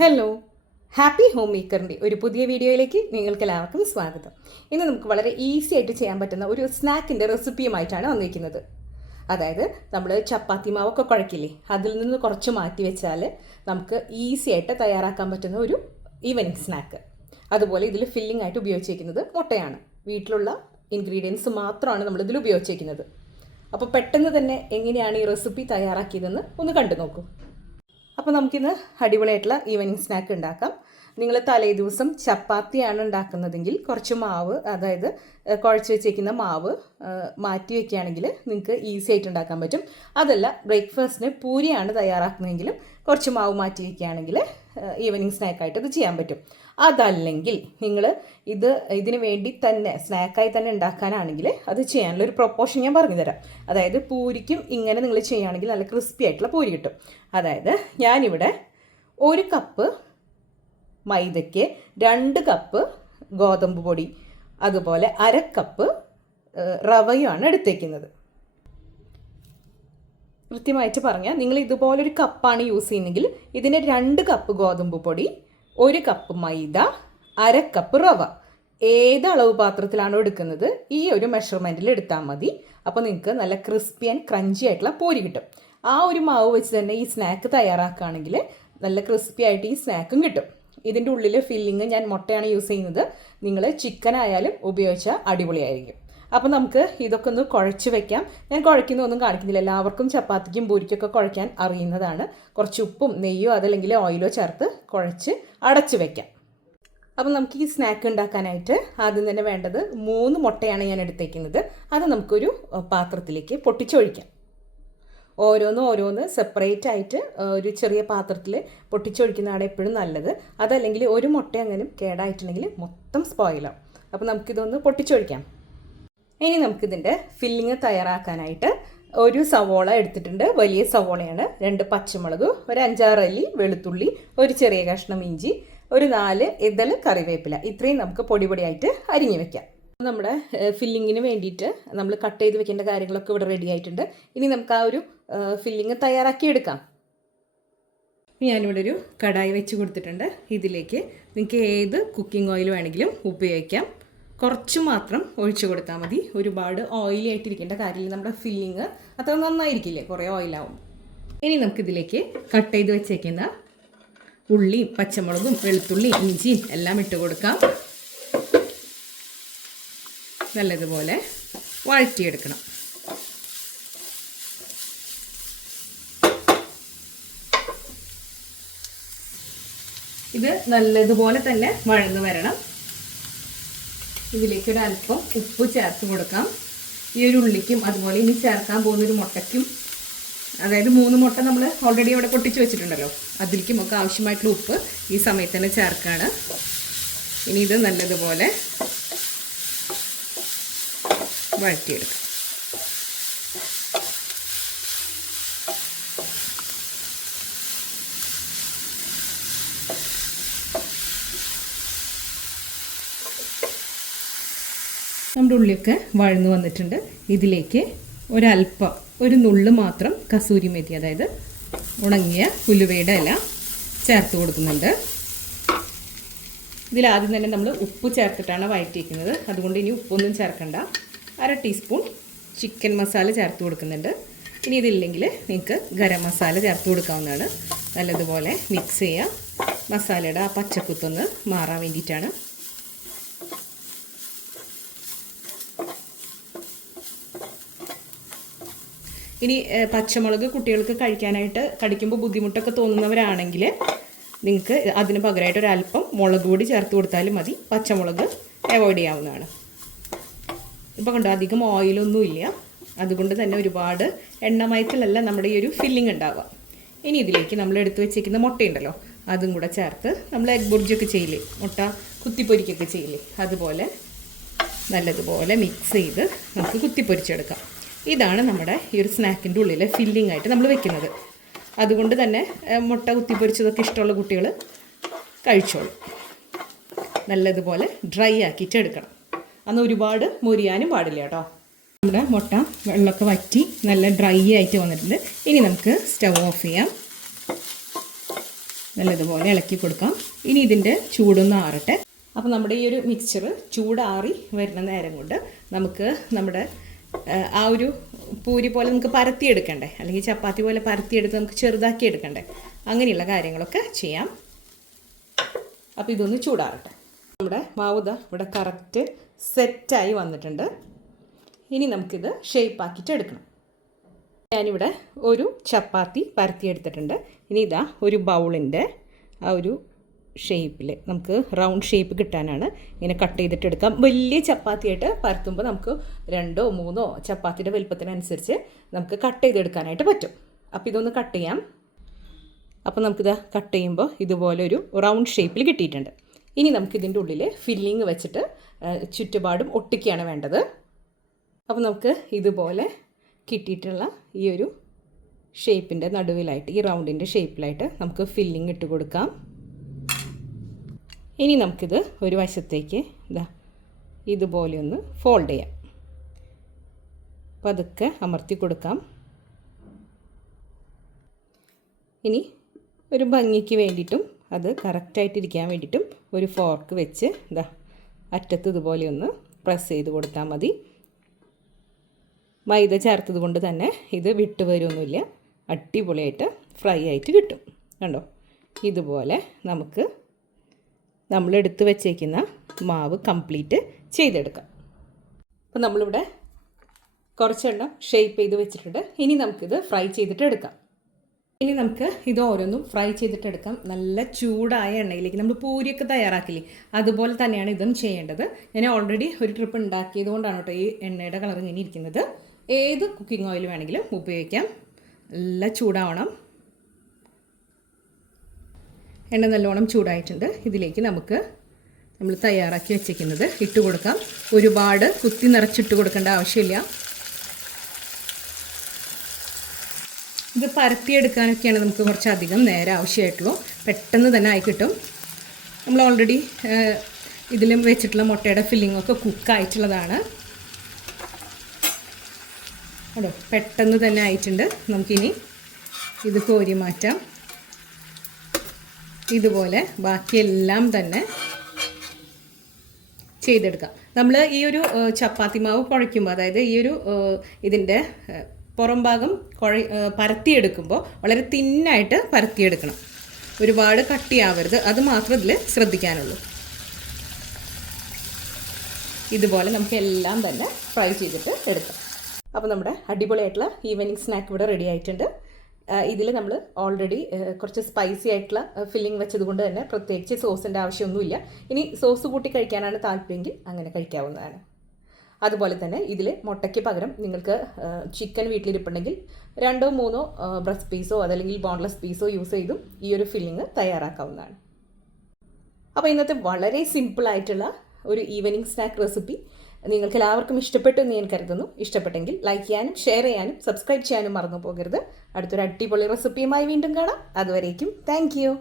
Hello, happy home മേക്കറിൻ്റെ ഒരു പുതിയ വീഡിയോയിലേക്ക് നിങ്ങൾക്ക് എല്ലാവർക്കും സ്വാഗതം. ഇന്ന് നമുക്ക് വളരെ ഈസി ആയിട്ട് ചെയ്യാൻ പറ്റുന്ന ഒരു സ്നാക്കിൻ്റെ റെസിപ്പിയുമായിട്ടാണ് വന്നിരിക്കുന്നത്. അതായത് നമ്മൾ ചപ്പാത്തി മാവൊക്കെ കുഴക്കില്ലേ, അതിൽ നിന്ന് കുറച്ച് മാറ്റി വെച്ചാൽ നമുക്ക് ഈസി ആയിട്ട് തയ്യാറാക്കാൻ പറ്റുന്ന ഒരു ഈവനിങ് സ്നാക്ക്. അതുപോലെ ഇതിൽ ഫില്ലിംഗ് ആയിട്ട് ഉപയോഗിച്ചിരിക്കുന്നത് മുട്ടയാണ്. വീട്ടിലുള്ള ഇൻഗ്രീഡിയൻസ് മാത്രമാണ് നമ്മളിതിൽ ഉപയോഗിച്ചിരിക്കുന്നത്. അപ്പോൾ പെട്ടെന്ന് തന്നെ എങ്ങനെയാണ് ഈ റെസിപ്പി തയ്യാറാക്കിയതെന്ന് ഒന്ന് കണ്ടു നോക്കൂ. അപ്പോൾ നമുക്കിന്ന് അടിപൊളിയായിട്ടുള്ള ഈവനിങ് സ്നാക്ക് ഉണ്ടാക്കാം. നിങ്ങൾ തലേ ദിവസം ചപ്പാത്തിയാണ് ഉണ്ടാക്കുന്നതെങ്കിൽ കുറച്ച് മാവ്, അതായത് കുഴച്ച് വെച്ചേക്കുന്ന മാവ് മാറ്റി വയ്ക്കുകയാണെങ്കിൽ നിങ്ങൾക്ക് ഈസി ആയിട്ട് ഉണ്ടാക്കാൻ പറ്റും. അതല്ല ബ്രേക്ക്ഫാസ്റ്റിന് പൂരിയാണ് തയ്യാറാക്കുന്നതെങ്കിലും കുറച്ച് മാവ് മാറ്റി വയ്ക്കുകയാണെങ്കിൽ ഈവനിങ് സ്നാക്കായിട്ട് ഇത് ചെയ്യാൻ പറ്റും. അതല്ലെങ്കിൽ നിങ്ങൾ ഇതിന് വേണ്ടി തന്നെ സ്നാക്കായി തന്നെ ഉണ്ടാക്കാനാണെങ്കിൽ അത് ചെയ്യാനുള്ള ഒരു പ്രൊപ്പോർഷൻ ഞാൻ പറഞ്ഞു തരാം. അതായത് പൂരിക്കും ഇങ്ങനെ നിങ്ങൾ ചെയ്യുകയാണെങ്കിൽ നല്ല ക്രിസ്പി ആയിട്ടുള്ള പൂരി കിട്ടും. അതായത് ഞാനിവിടെ 1 കപ്പ് മൈദയ്ക്ക് 2 കപ്പ് ഗോതമ്പ് പൊടി, അതുപോലെ 1/2 കപ്പ് റവയുമാണ് എടുത്തേക്കുന്നത്. കൃത്യമായിട്ട് പറഞ്ഞാൽ നിങ്ങൾ ഇതുപോലൊരു കപ്പാണ് യൂസ് ചെയ്യുന്നതെങ്കിൽ ഇതിന് 2 കപ്പ് ഗോതമ്പ് പൊടി, 1 കപ്പ് മൈദ, 1/2 കപ്പ് റവ, ഏത് അളവ് പാത്രത്തിലാണോ എടുക്കുന്നത് ഈ ഒരു മെഷർമെൻറ്റിൽ എടുത്താൽ മതി. അപ്പോൾ നിങ്ങൾക്ക് നല്ല ക്രിസ്പി ആൻഡ് ക്രഞ്ചി ആയിട്ടുള്ള പൂരി കിട്ടും. ആ ഒരു മാവ് വെച്ച് തന്നെ ഈ സ്നാക്ക് തയ്യാറാക്കുകയാണെങ്കിൽ നല്ല ക്രിസ്പി ആയിട്ട് ഈ സ്നാക്കും കിട്ടും. ഇതിൻ്റെ ഉള്ളിൽ ഫില്ലിങ് ഞാൻ മുട്ടയാണ് യൂസ് ചെയ്യുന്നത്. നിങ്ങൾ ചിക്കൻ ആയാലും ഉപയോഗിച്ചാൽ അടിപൊളിയായിരിക്കും. അപ്പോൾ നമുക്ക് ഇതൊക്കെ ഒന്ന് കുഴച്ച് വെക്കാം. ഞാൻ കുഴയ്ക്കുന്നൊന്നും കാണിക്കുന്നില്ല, എല്ലാവർക്കും ചപ്പാത്തിക്കും പൂരിക്കൊക്കെ കുഴയ്ക്കാൻ അറിയുന്നതാണ്. കുറച്ച് ഉപ്പും നെയ്യോ അതല്ലെങ്കിൽ ഓയിലോ ചേർത്ത് കുഴച്ച് അടച്ച് വെക്കാം. അപ്പം നമുക്ക് ഈ സ്നാക്ക് ഉണ്ടാക്കാനായിട്ട് ആദ്യം തന്നെ വേണ്ടത് 3 മുട്ടയാണ് ഞാൻ എടുത്തേക്കുന്നത്. അത് നമുക്കൊരു പാത്രത്തിലേക്ക് പൊട്ടിച്ചൊഴിക്കാം. ഓരോന്ന് സെപ്പറേറ്റ് ആയിട്ട് ഒരു ചെറിയ പാത്രത്തിൽ പൊട്ടിച്ചൊഴിക്കുന്നതാണ് എപ്പോഴും നല്ലത്. അതല്ലെങ്കിൽ ഒരു മുട്ട അങ്ങനെ കേടായിട്ടുണ്ടെങ്കിൽ മൊത്തം സ്പോയിലാവും. അപ്പോൾ നമുക്കിതൊന്ന് പൊട്ടിച്ചൊഴിക്കാം. ഇനി നമുക്കിതിൻ്റെ ഫില്ലിങ് തയ്യാറാക്കാനായിട്ട് ഒരു സവോള എടുത്തിട്ടുണ്ട്, വലിയ സവോളയാണ്. 2 പച്ചമുളക്, ഒരു 5-6 അല്ലി വെളുത്തുള്ളി, ഒരു ചെറിയ കഷ്ണം ഇഞ്ചി, ഒരു 4 ഇതൾ കറിവേപ്പില, ഇത്രയും നമുക്ക് പൊടിയായിട്ട് അരിഞ്ഞു വെക്കാം. നമ്മുടെ ഫില്ലിങ്ങിന് വേണ്ടിയിട്ട് നമ്മൾ കട്ട് ചെയ്ത് വെക്കേണ്ട കാര്യങ്ങളൊക്കെ ഇവിടെ റെഡി ആയിട്ടുണ്ട്. ഇനി നമുക്ക് ആ ഒരു ഫില്ലിങ് തയ്യാറാക്കി എടുക്കാം. ഞാനിവിടെ ഒരു കടായി വെച്ച് കൊടുത്തിട്ടുണ്ട്. ഇതിലേക്ക് നിങ്ങൾക്ക് ഏത് കുക്കിംഗ് ഓയിൽ വേണമെങ്കിലും ഉപയോഗിക്കാം. കുറച്ച് മാത്രം ഒഴിച്ചു കൊടുത്താൽ മതി. ഒരുപാട് ഓയിലി ആയിട്ടിരിക്കേണ്ട കാര്യമില്ല. നമ്മുടെ ഫില്ലിങ് അത്ര നന്നായിരിക്കില്ലേ, കുറേ ഓയിലാവും. ഇനി നമുക്കിതിലേക്ക് കട്ട് ചെയ്ത് വെച്ചേക്കുന്ന ഉള്ളിയും പച്ചമുളകും വെളുത്തുള്ളി ഇഞ്ചിയും എല്ലാം ഇട്ട് കൊടുക്കാം. നല്ലതുപോലെ വഴറ്റിയെടുക്കണം. ഇത് നല്ലതുപോലെ തന്നെ വഴന്നു വരണം. ഇതിലേക്ക് ഒരു അല്പം ഉപ്പ് ചേർത്ത് കൊടുക്കാം. ഈ ഒരു ഉള്ളിക്കും അതുപോലെ ഇനി ചേർക്കാൻ പോകുന്നൊരു മുട്ടയ്ക്കും, അതായത് 3 മുട്ട നമ്മൾ ഓൾറെഡി അവിടെ പൊട്ടിച്ച് വെച്ചിട്ടുണ്ടല്ലോ, അതിലേക്കും ഒക്കെ ആവശ്യമായിട്ടുള്ള ഉപ്പ് ഈ സമയത്ത് തന്നെ ചേർക്കുകയാണ്. ഇനി ഇത് നല്ലതുപോലെ വഴറ്റിയെടുക്കാം. നമ്മുടെ ഉള്ളിയൊക്കെ വഴന്നു വന്നിട്ടുണ്ട്. ഇതിലേക്ക് ഒരല്പം, ഒരു നുള്ള് മാത്രം കസൂരി മേത്തി, അതായത് ഉണങ്ങിയ ഉലുവയുടെ ഇല ചേർത്ത് കൊടുക്കുന്നുണ്ട്. ഇതിലാദ്യം തന്നെ നമ്മൾ ഉപ്പ് ചേർത്തിട്ടാണ് വഴറ്റിയിരിക്കുന്നത്, അതുകൊണ്ട് ഇനി ഉപ്പൊന്നും ചേർക്കണ്ട. 1/2 ടീസ്പൂൺ ചിക്കൻ മസാല ചേർത്ത് കൊടുക്കുന്നുണ്ട്. ഇനി ഇതില്ലെങ്കിൽ നിങ്ങൾക്ക് ഗരം മസാല ചേർത്ത് കൊടുക്കാവുന്നതാണ്. നല്ലതുപോലെ മിക്സ് ചെയ്യാം. മസാലയുടെ ആ പച്ചക്കുത്തൊന്ന് മാറാൻ വേണ്ടിയിട്ടാണ്. ഇനി പച്ചമുളക് കുട്ടികൾക്ക് കഴിക്കാനായിട്ട് കടിക്കുമ്പോൾ ബുദ്ധിമുട്ടൊക്കെ തോന്നുന്നവരാണെങ്കിൽ നിങ്ങൾക്ക് അതിന് പകരമായിട്ട് ഒരല്പം മുളക് പൊടി ചേർത്ത് കൊടുത്താലും മതി. പച്ചമുളക് അവോയ്ഡ് ചെയ്യാവുന്നതാണ്. ഇപ്പോൾ കണ്ടോ, അധികം ഓയിലൊന്നും ഇല്ല, അതുകൊണ്ട് തന്നെ ഒരുപാട് എണ്ണമയത്തിലല്ല നമ്മുടെ ഈ ഒരു ഫില്ലിംഗ് ഉണ്ടാവുക. ഇനി ഇതിലേക്ക് നമ്മൾ എടുത്ത് വെച്ചിരിക്കുന്ന മുട്ടയുണ്ടല്ലോ, അതും കൂടെ ചേർത്ത് നമ്മൾ എഗ് ബുർജിയൊക്കെ ചെയ്യില്ലേ, മുട്ട കുത്തിപ്പൊരിക്കൊക്കെ ചെയ്യില്ലേ, അതുപോലെ നല്ലതുപോലെ മിക്സ് ചെയ്ത് നമുക്ക് കുത്തിപ്പൊരിച്ചെടുക്കാം. ഇതാണ് നമ്മുടെ ഈ ഒരു സ്നാക്കിൻ്റെ ഉള്ളിൽ ഫില്ലിംഗ് ആയിട്ട് നമ്മൾ വെക്കുന്നത്. അതുകൊണ്ട് തന്നെ മുട്ട കുത്തിപ്പൊരിച്ചതൊക്കെ ഇഷ്ടമുള്ള കുട്ടികൾ കഴിച്ചോളും. നല്ലതുപോലെ ഡ്രൈ ആക്കിയിട്ട് എടുക്കണം. അന്ന് ഒരുപാട് മുരിയാനും പാടില്ല കേട്ടോ. നമ്മുടെ മുട്ട വെള്ളമൊക്കെ വറ്റി നല്ല ഡ്രൈ ആയിട്ട് വന്നിട്ടുണ്ട്. ഇനി നമുക്ക് സ്റ്റവ് ഓഫ് ചെയ്യാം. നല്ലതുപോലെ ഇളക്കി കൊടുക്കാം. ഇനി ഇതിൻ്റെ ചൂടൊന്ന് ആറട്ടെ. അപ്പോൾ നമ്മുടെ ഈ ഒരു മിക്സ്ചർ ചൂടാറി വരുന്ന നേരം കൊണ്ട് നമുക്ക് നമ്മുടെ ആ ഒരു പൂരി പോലെ നമുക്ക് പരത്തിയെടുക്കണ്ടേ, അല്ലെങ്കിൽ ചപ്പാത്തി പോലെ പരത്തിയെടുത്ത് നമുക്ക് ചെറുതാക്കി എടുക്കണ്ടേ, അങ്ങനെയുള്ള കാര്യങ്ങളൊക്കെ ചെയ്യാം. അപ്പോൾ ഇതൊന്ന് ചൂടാറട്ടെ. നമ്മുടെ മാവ് ഇവിടെ കറക്റ്റ് സെറ്റായി വന്നിട്ടുണ്ട്. ഇനി നമുക്കിത് ഷേപ്പാക്കിയിട്ട് എടുക്കണം. ഞാനിവിടെ ഒരു ചപ്പാത്തി പരത്തിയെടുത്തിട്ടുണ്ട്. ഇനി ഇതാ ഒരു ബൗളിൻ്റെ ആ ഒരു ഷേപ്പിൽ നമുക്ക് റൗണ്ട് ഷേപ്പ് കിട്ടാനാണ് ഇങ്ങനെ കട്ട് ചെയ്തിട്ട് എടുക്കാം. വലിയ ചപ്പാത്തിയായിട്ട് പരത്തുമ്പോൾ നമുക്ക് 2 or 3 ചപ്പാത്തിയുടെ വലുപ്പത്തിനനുസരിച്ച് നമുക്ക് കട്ട് ചെയ്തെടുക്കാനായിട്ട് പറ്റും. അപ്പോൾ ഇതൊന്ന് കട്ട് ചെയ്യാം. അപ്പോൾ നമുക്കിത് കട്ട് ചെയ്യുമ്പോൾ ഇതുപോലെ ഒരു റൗണ്ട് ഷേപ്പിൽ കിട്ടിയിട്ടുണ്ട്. ഇനി നമുക്കിതിൻ്റെ ഉള്ളിൽ ഫില്ലിങ് വെച്ചിട്ട് ചുറ്റുപാടും ഒട്ടിക്കുകയാണ് വേണ്ടത്. അപ്പോൾ നമുക്ക് ഇതുപോലെ കിട്ടിയിട്ടുള്ള ഈ ഒരു ഷേപ്പിൻ്റെ നടുവിലായിട്ട്, ഈ റൗണ്ടിൻ്റെ ഷേപ്പിലായിട്ട് നമുക്ക് ഫില്ലിങ് ഇട്ട് കൊടുക്കാം. ഇനി നമുക്കിത് ഒരു വശത്തേക്ക് ഇതുപോലെ ഒന്ന് ഫോൾഡ് ചെയ്യാം. പതുക്കെ അമർത്തി കൊടുക്കാം. ഇനി ഒരു ഭംഗിക്ക് വേണ്ടിയിട്ടും അത് കറക്റ്റായിട്ടിരിക്കാൻ വേണ്ടിയിട്ടും ഒരു ഫോർക്ക് വെച്ച് അറ്റത്ത് ഇതുപോലെ ഒന്ന് പ്രസ് ചെയ്ത് കൊടുത്താൽ മതി. മൈദ ചേർത്തത് കൊണ്ട് തന്നെ ഇത് വിട്ട് വരുമൊന്നുമില്ല, അടിപൊളിയായിട്ട് ഫ്രൈ ആയിട്ട് കിട്ടും. കണ്ടോ, ഇതുപോലെ നമുക്ക് നമ്മളെടുത്ത് വെച്ചേക്കുന്ന മാവ് കംപ്ലീറ്റ് ചെയ്തെടുക്കാം. അപ്പോൾ നമ്മളിവിടെ കുറച്ചെണ്ണം ഷേപ്പ് ചെയ്ത് വെച്ചിട്ടുണ്ട്. ഇനി നമുക്കിത് ഫ്രൈ ചെയ്തിട്ട് എടുക്കാം. ഇനി നമുക്ക് ഇത് ഓരോന്നും ഫ്രൈ ചെയ്തിട്ടെടുക്കാം. നല്ല ചൂടായ എണ്ണയിലേക്ക് നമ്മൾ പൂരിയൊക്കെ തയ്യാറാക്കില്ലേ, അതുപോലെ തന്നെയാണ് ഇതും ചെയ്യേണ്ടത്. ഞാൻ ഓൾറെഡി ഒരു ട്രിപ്പ് ഉണ്ടാക്കിയത് കൊണ്ടാണ് കേട്ടോ ഈ എണ്ണയുടെ കളർ ഇങ്ങനെ ഇരിക്കുന്നത്. ഏത് കുക്കിംഗ് ഓയിൽ വേണമെങ്കിലും ഉപയോഗിക്കാം. നല്ല ചൂടാവണം. എണ്ണ നല്ലോണം ചൂടായിട്ടുണ്ട്. ഇതിലേക്ക് നമുക്ക് നമ്മൾ തയ്യാറാക്കി വെച്ചിരിക്കുന്നത് ഇട്ട് കൊടുക്കാം. ഒരുപാട് കുത്തി നിറച്ചിട്ട് കൊടുക്കേണ്ട ആവശ്യമില്ല. ഇത് പരത്തിയെടുക്കാനൊക്കെയാണ് നമുക്ക് കുറച്ചധികം നേരം ആവശ്യമായിട്ടുള്ളൂ. പെട്ടെന്ന് തന്നെ ആയി കിട്ടും. നമ്മൾ ഓൾറെഡി ഇതിലും വെച്ചിട്ടുള്ള മുട്ടയുടെ ഫില്ലിങ്ങൊക്കെ കുക്കായിട്ടുള്ളതാണ്. അതോ പെട്ടെന്ന് തന്നെ ആയിട്ടുണ്ട്. നമുക്കിനി ഇത് കോരി മാറ്റാം. ഇതുപോലെ ബാക്കിയെല്ലാം തന്നെ ചെയ്തെടുക്കാം. നമ്മൾ ഈ ഒരു ചപ്പാത്തി മാവ് കുഴയ്ക്കുമ്പോൾ, അതായത് ഈ ഒരു ഇതിൻ്റെ പുറം ഭാഗം പരത്തിയെടുക്കുമ്പോൾ വളരെ തിന്നായിട്ട് പരത്തിയെടുക്കണം. ഒരുപാട് കട്ടിയാവരുത്, അത് മാത്രം ഇതിൽ ശ്രദ്ധിക്കാനുള്ളൂ. ഇതുപോലെ നമുക്ക് എല്ലാം തന്നെ ഫ്രൈ ചെയ്തിട്ട് എടുക്കാം. അപ്പോൾ നമ്മുടെ അടിപൊളിയായിട്ടുള്ള ഈവനിങ് സ്നാക്ക് ഇവിടെ റെഡി ആയിട്ടുണ്ട്. ഇതിൽ നമ്മൾ ഓൾറെഡി കുറച്ച് സ്പൈസി ആയിട്ടുള്ള ഫില്ലിംഗ് വെച്ചത് കൊണ്ട് തന്നെ പ്രത്യേകിച്ച് സോസിൻ്റെ ആവശ്യമൊന്നുമില്ല. ഇനി സോസ് കൂട്ടി കഴിക്കാനാണ് താല്പര്യമെങ്കിൽ അങ്ങനെ കഴിക്കാവുന്നതാണ്. അതുപോലെ തന്നെ ഇതിൽ മുട്ടയ്ക്ക് പകരം നിങ്ങൾക്ക് ചിക്കൻ വീട്ടിലിരിപ്പുണ്ടെങ്കിൽ 2 or 3 ബ്രസ്റ്റ് പീസോ അതല്ലെങ്കിൽ ബോൺലെസ് പീസോ യൂസ് ചെയ്തും ഈ ഒരു ഫില്ലിങ് തയ്യാറാക്കാവുന്നതാണ്. അപ്പോൾ ഇന്നത്തെ വളരെ സിമ്പിളായിട്ടുള്ള ഒരു ഈവനിങ് സ്നാക്ക് റെസിപ്പി നിങ്ങൾക്ക് എല്ലാവർക്കും ഇഷ്ടപ്പെട്ടു എന്ന് ഞാൻ കരുതുന്നു. ഇഷ്ടപ്പെട്ടെങ്കിൽ ലൈക്ക് ചെയ്യാനും ഷെയർ ചെയ്യാനും സബ്സ്ക്രൈബ് ചെയ്യാനും മറന്നു പോകരുത്. അടുത്തൊരു അടിപൊളി റെസിപ്പിയുമായി വീണ്ടും കാണാം. അതുവരേക്കും താങ്ക് യു.